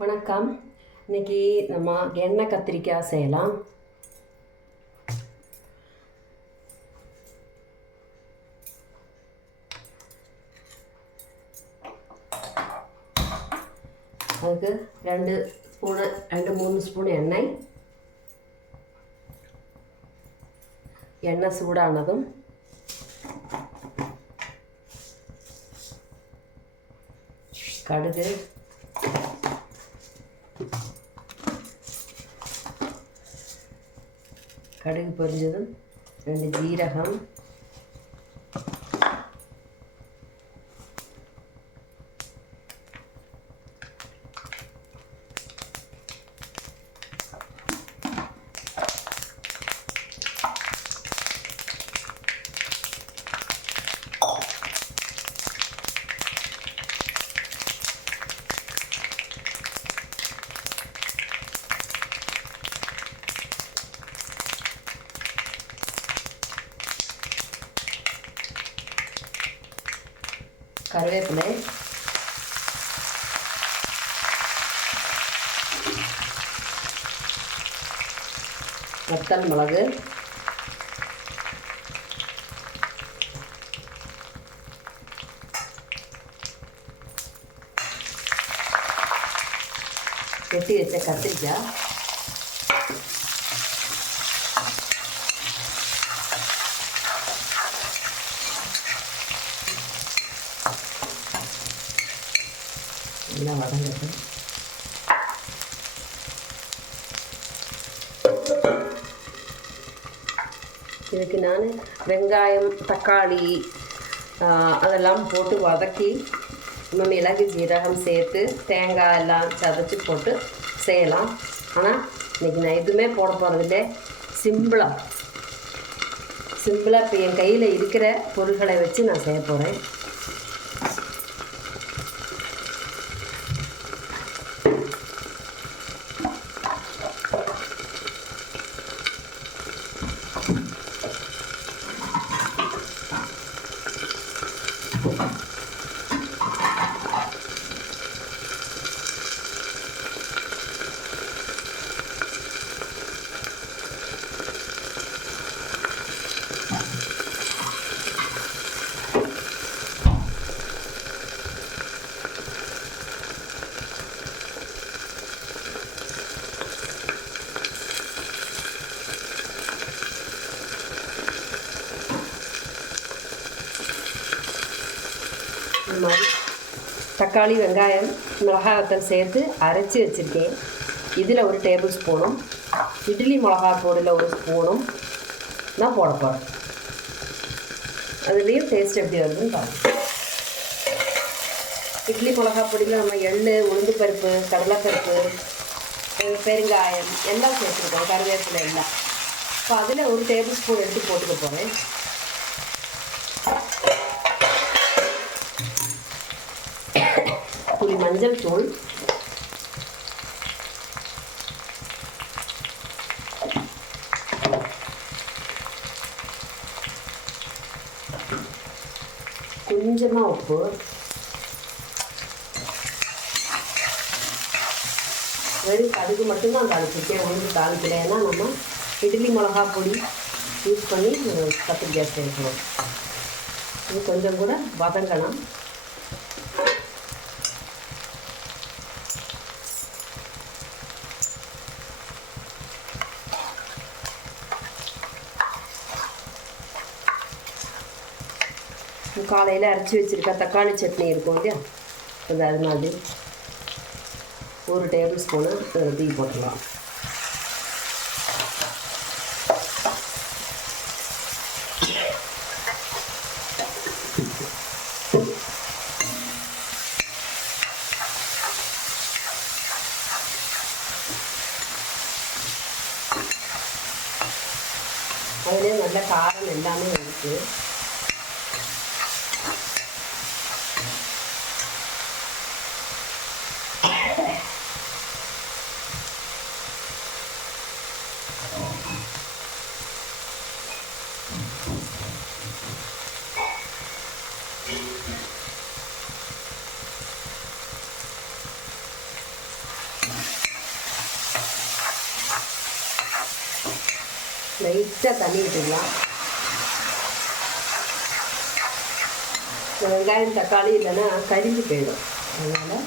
வணக்கம். இன்னைக்கு நம்ம எண்ணெய் கத்திரிக்காய் செய்யலாம். அதுக்கு 2-3 ஸ்பூன் எண்ணெய் சூடானதும் கடுகு, பொரிஞ்சதும் 2 ஜீரகம், கருவேப்பிலை, வத்தல் மிளகு, வெட்டி வச்ச கத்திரிக்காய், எல்லாம் வதங்கட்டும். இதுக்கு நான் வெங்காயம், தக்காளி அதெல்லாம் போட்டு வதக்கி மிளகு ஜீரகம் சேர்த்து தேங்காய் எல்லாம் சதைச்சி போட்டு செய்யலாம். ஆனால் இன்றைக்கி நான் எதுவுமே போட போகிறதில்ல. சிம்பிளாக இப்போ என் கையில் இருக்கிற பொருள்களை வச்சு நான் செய்ய போகிறேன். இந்த மாதிரி தக்காளி, வெங்காயம், மிளகாய் வத்தல் சேர்த்து அரைச்சி வச்சுருக்கேன். இதில் 1 டேபிள் ஸ்பூனும் இட்லி மிளகாய் பொடியில் 1 ஸ்பூனும் நான் போட போகிறேன். அதுலேயும் டேஸ்ட் எப்படி வருதுன்னு பாருங்கள். இட்லி மிளகாய் பொடியில் நம்ம எள், உளுந்து பருப்பு, கடலைப்பருப்பு, பெருங்காயம் எல்லாம் சேர்த்துருக்கோம், கருவேப்பிலை எல்லாம். இப்போ அதில் 1 டேபிள் ஸ்பூன் எடுத்து போட்டுக்க போகிறேன். துளி மஞ்சள் தூள், கொஞ்சமாக உப்பு, வெறும் கடுகு மட்டும்தான் தாளிச்சிருக்கேன், உளுந்து தாளிக்கல. ஏன்னா நம்ம இட்லி மிளகா பொடி யூஸ் பண்ணி கத்திரிக்காய் சேர்க்கணும். இது கொஞ்சம் கூட வதங்கணும். காலையில் அரைச்சி வச்சுருக்க தக்காளி சட்னி இருக்கும் இல்லையா, அது மாதிரி 1 டேபிள் ஸ்பூனு தீ போட்டுடலாம். அதிலே நல்ல காரம் எல்லாமே இருக்குது. லைட்டாக தண்ணி விட்டுக்கலாம். வெங்காயம் தக்காளி இல்லைன்னா கரிஞ்சு போயிடும். அதனால்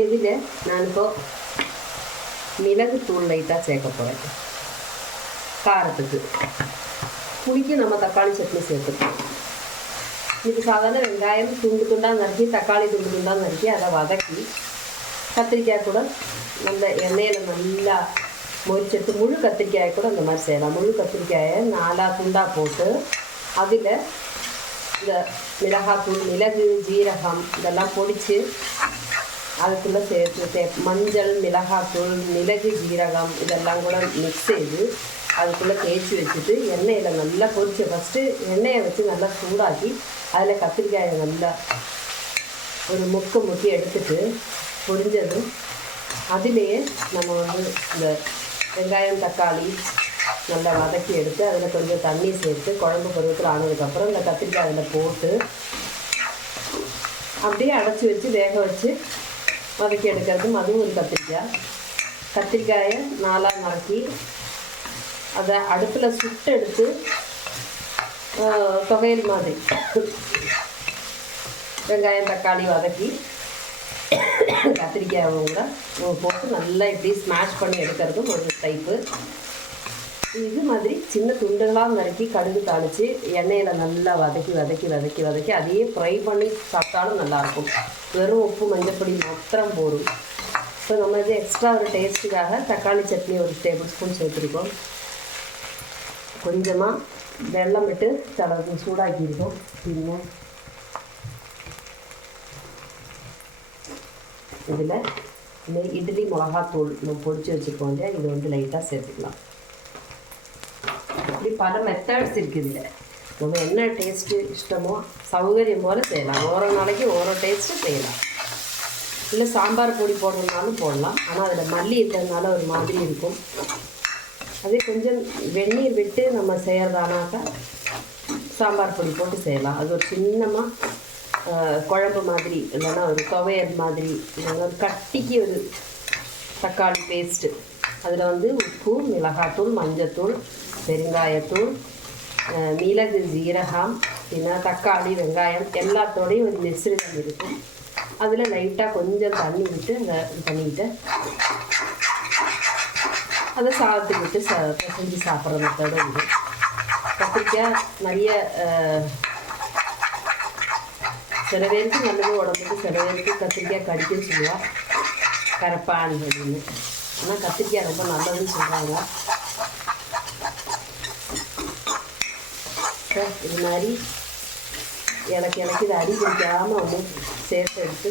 இதில் நான் இப்போ மிளகுத்தூள் லைட்டாக சேர்க்க போகிறேன். காரத்துக்கு புளிக்கு நம்ம தக்காளி சட்னி சேர்த்துக்கலாம். இது சாதாரண வெங்காயம் துண்டு துண்டாக நறுக்கி, தக்காளி துண்டு துண்டாக நறுக்கி அதை வதக்கி, கத்திரிக்காய் கூட நல்ல எண்ணெயில் நல்லா மொரிச்செடுத்து, முழு கத்திரிக்காயை கூட அந்த மாதிரி செய்யலாம். முழு கத்திரிக்காயை 4 துண்டாக போட்டு அதில் இந்த மிளகாத்தூள், மிளகு, ஜீரகம் இதெல்லாம் பொடித்து அதுக்குள்ளே சேர்த்து மஞ்சள், மிளகாத்தூள், மிளகு, ஜீரகம் இதெல்லாம் கூட மிக்ஸ் செய்து அதுக்குள்ளே தேய்ச்சி வச்சுட்டு எண்ணெயில் நல்லா பொரிச்சு, ஃபஸ்ட்டு எண்ணெயை வச்சு நல்லா சூடாக்கி அதில் கத்திரிக்காயை நல்லா ஒரு முக்கி எடுத்துட்டு பொரிஞ்சதும் அதிலேயே நம்ம வந்து இந்த வெங்காயம் தக்காளி நல்லா வதக்கி எடுத்து அதில் கொஞ்சம் தண்ணி சேர்த்து குழம்பு பருவத்தில் ஆனதுக்கப்புறம் இந்த கத்திரிக்காய் அதில் போட்டு அப்படியே அடைச்சி வச்சு வேக வச்சு வதக்கி எடுக்கிறதும் அதுவும் ஒரு கத்திரிக்காயை 4 நறுக்கி அதை அடுப்பில் சுட்டு எடுத்து துவையல் மாதிரி வெங்காயம் தக்காளி வதக்கி கத்திரிக்காயை கூட போட்டு நல்லா இப்படி ஸ்மாஷ் பண்ணி எடுக்கிறதும் ஒரு டைப்பு. இது மாதிரி சின்ன துண்டுகளாக நறுக்கி கடுகு தாளித்து எண்ணெயில் நல்லா வதக்கி அதையே ஃப்ரை பண்ணி சாப்பிட்டாலும் நல்லாயிருக்கும். வெறும் உப்பு மஞ்சப்பொடி மாத்திரம் போடும். ஸோ நம்ம இது எக்ஸ்ட்ரா ஒரு டேஸ்ட்டுக்காக தக்காளி சட்னி ஒரு டேபிள் ஸ்பூன் சேர்த்துருக்கோம். கொஞ்சமாக வெல்லம் விட்டு தளர்ந்து சூடாக்கியிருக்கோம். இன்னும் இதில் இட்லி மிளகாத்தூள் நம்ம பொடிச்சு வச்சுருக்கோம் இல்லையா, இது வந்து லைட்டாக சேர்த்துக்கலாம். இப்படி பல மெத்தட்ஸ் இருக்குது. இதில் நம்ம என்ன டேஸ்ட்டு இஷ்டமோ சௌகரியம் போல் செய்யலாம். ஓரோ நாளைக்கு ஓரோ டேஸ்ட்டு செய்யலாம். இல்லை சாம்பார் பொடி போடுறதுனாலும் போடலாம். ஆனால் அதில் மல்லி இருக்கிறதுனால ஒரு மாதிரி இருக்கும். அதே கொஞ்சம் வெந்நீர் விட்டு நம்ம செய்கிறதானாக்கா சாம்பார் பொடி போட்டு செய்யலாம். அது ஒரு சின்னமாக குழம்பு மாதிரி இல்லைன்னா ஒரு துவையல் மாதிரி இல்லைன்னா ஒரு கட்டிக்கு ஒரு தக்காளி பேஸ்ட்டு, அதில் வந்து உப்பு, மிளகாத்தூள், மஞ்சத்தூள், பெருங்காயத்தூள், மிளகு, ஜீரகம், இல்லைன்னா தக்காளி, வெங்காயம் எல்லாத்தோடையும் ஒரு மிஸ்ரிதம் இருக்கும். அதில் லைட்டாக கொஞ்சம் தண்ணி விட்டு அதை இது பண்ணிக்கிட்டு அதை சாதத்துக்கு விட்டு செஞ்சு சாப்பிட்ற மெத்தோடு உண்டு. கத்திரிக்காய் நிறைய சில பேருக்கு நல்லது உடம்புக்கு, சில பேருக்கு கத்திரிக்காய் கடிக்குன்னு சொல்லுவாள், கரப்பான் அப்படின்னு. ஆனால் கத்திரிக்காய் ரொம்ப நல்லதுன்னு சொல்கிறாங்க. இது மாதிரி எனக்கு இது அடி பிடிக்காமல் வந்து சேர்த்து எடுத்து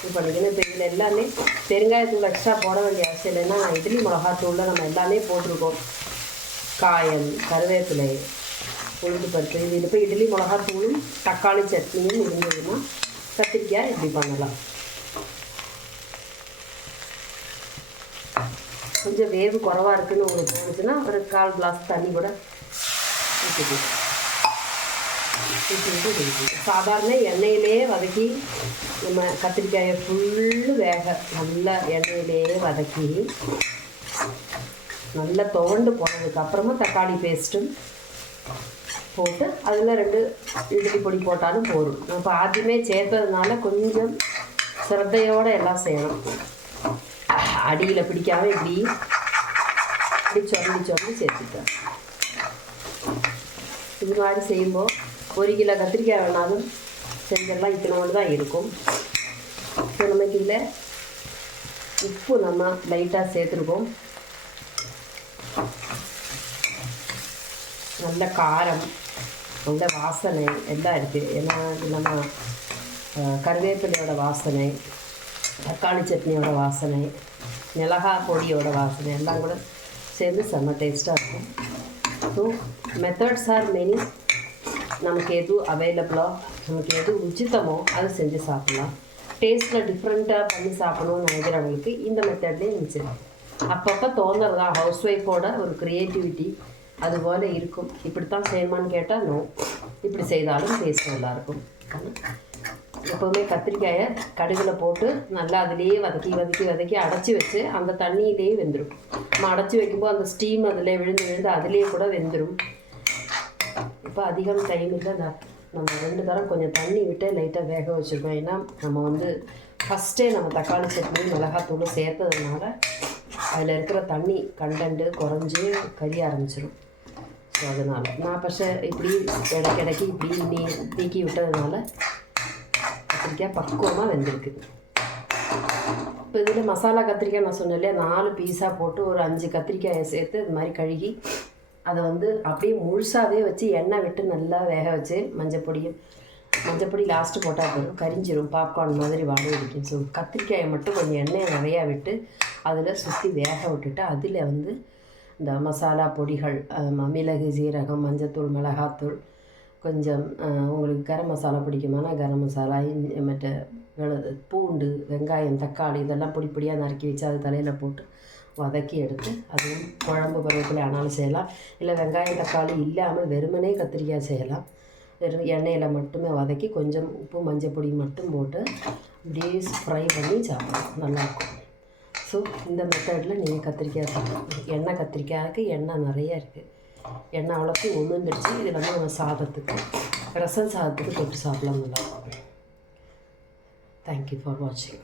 இது பண்ணிக்கணும். இப்போ இதில் எல்லாமே பெருங்காயத்தூள் எக்ஸ்ட்ரா போட வேண்டிய அவசியம் இல்லைன்னா இட்லி மிளகாத்தூளில் நம்ம எல்லாமே போட்டிருக்கோம். காயம், கருவேப்பிலை, உளுந்து பருப்பு, இது இப்போ இட்லி மிளகாத்தூளும் தக்காளி சட்னியும் இருந்ததுன்னா கத்திரிக்காய் இப்படி பண்ணலாம். கொஞ்சம் வேவு குறவாக இருக்குதுன்னு உங்களுக்கு தோணுச்சுன்னா ஒரு 1/4 கிளாஸ் தண்ணி கூட ஊற்றிட்டு சாதாரண எண்ணெயிலே வதக்கி நம்ம கத்திரிக்காயை ஃபுல்லு வேக நல்லா எண்ணெயிலே வதக்கி நல்லா துவண்டு போனதுக்கப்புறமா தக்காளி பேஸ்ட்டும் போட்டு அதில் 2 இட்லி பொடி போட்டாலும் போதும். இப்போ ஆദ്യമേ சேர்த்ததுனால கொஞ்சம் சிரத்தையோடு எல்லாம் செய்யணும். அடியில் பிடிக்காமல் இப்படி சொல்லி சேர்த்துட்டேன். இது மாதிரி செய்யும்போது 1 கிலோ கத்திரிக்காய் வேணாலும் செஞ்செல்லாம் இத்தனோடு தான் இருக்கும். இப்போ நமக்கு இதில் உப்பு நம்ம லைட்டாக சேர்த்துருக்கோம். நல்ல காரம், நல்ல வாசனை எல்லாம் இருக்குது. ஏன்னா நம்ம கருவேப்பிலையோட வாசனை, தக்காளி சட்னியோட வாசனை, மிளகாய் பொடியோட வாசனை எல்லாம் கூட சேர்ந்து செம்ம டேஸ்ட்டாக இருக்கும். So methods are many. நமக்கு எது அவைலபிளோ, நமக்கு எது உச்சிதமோ அதை செஞ்சு சாப்பிட்லாம். டேஸ்ட்டில் டிஃப்ரெண்ட்டாக பண்ணி சாப்பிடணும்னு நினைக்கிறவங்களுக்கு இந்த மெத்தட்லேயே நினச்சிடும். அப்பப்போ தோணுறதா ஹவுஸ் ஒய்ஃபோட ஒரு க்ரியேட்டிவிட்டி அதுபோல் இருக்கும். இப்படித்தான் செய்யணுமான்னு கேட்டால் நோ, இப்படி செய்தாலும் டேஸ்ட் நல்லாயிருக்கும். எப்போவுமே கத்திரிக்காயை கடுகில் போட்டு நல்லா அதிலேயே வதக்கி அடைச்சி வச்சு அந்த தண்ணியிலேயே வெந்துடும். நம்ம அடைச்சி வைக்கும்போது அந்த ஸ்டீம் அதில் விழுந்து அதிலேயே கூட வெந்துடும். இப்போ அதிகம் டைம் இல்லை, நம்ம 2 தரம் கொஞ்சம் தண்ணி விட்டு லைட்டாக வேக வச்சுருக்கோம். ஏன்னா நம்ம ஃபஸ்ட்டே நம்ம தக்காளி சட்னி மிளகாத்தூள் சேர்த்ததுனால அதில் இருக்கிற தண்ணி கண்டென்ட்டு குறைஞ்சி கறி ஆரம்பிச்சிடும். ஸோ அதனால் நான் இப்படி இடைக்கி இப்படி நீக்கி விட்டதுனால கத்திரிக்காய் பக்குவமாக வெந்திருக்கு. இப்போ இதில் மசாலா கத்திரிக்காய் நான் சொன்னேன் இல்லையா, 4 பீஸாக போட்டு ஒரு 5 கத்திரிக்காயை சேர்த்து இது மாதிரி கழுகி அதை அப்படியே முழுசாகவே வச்சு எண்ணெய் விட்டு நல்லா வேக வச்சு மஞ்சப்பொடி லாஸ்ட்டு போட்டால் போதும், கரிஞ்சிரும், பாப்கார்ன் மாதிரி வாடகை அடிக்கும். ஸோ கத்திரிக்காயை மட்டும் கொஞ்சம் எண்ணெயை நிறையா விட்டு அதில் சுற்றி வேக விட்டுட்டு அதில் இந்த மசாலா பொடிகள் மிளகு, சீரகம், மஞ்சத்தூள், மிளகாத்தூள், கொஞ்சம் உங்களுக்கு கரம் மசாலா பிடிக்குமானா கரம் மசாலா, மற்ற பூண்டு, வெங்காயம், தக்காளி இதெல்லாம் பொடியாக நறுக்கி வச்சு அது தலையில் போட்டு வதக்கி எடுத்து அதுவும் குழம்பு பருவத்தில் ஆனாலும் செய்யலாம். இல்லை வெங்காயம் தக்காளி இல்லாமல் வெறுமனே கத்திரிக்காய் செய்யலாம். வெறும் எண்ணெயில் மட்டுமே வதக்கி கொஞ்சம் உப்பு மஞ்சள் பொடி மட்டும் போட்டு அப்படியே ஃப்ரை பண்ணி சாப்பிடலாம், நல்லாயிருக்கும். ஸோ இந்த மெத்தடில் நீங்கள் கத்திரிக்காய் சாப்பிடலாம். எண்ணெய் கத்திரிக்காய்க்கு எண்ணெய் நிறையா இருக்குது, எண்ணெய் அவ்வளோக்கு உளுந்துடுச்சு. இதில் நம்ம சாதத்துக்கு ரசம் சாதத்துக்கு தொட்டு சாப்பிடலாம், நல்லாயிருக்கும். தேங்க்யூ ஃபார் வாட்சிங்.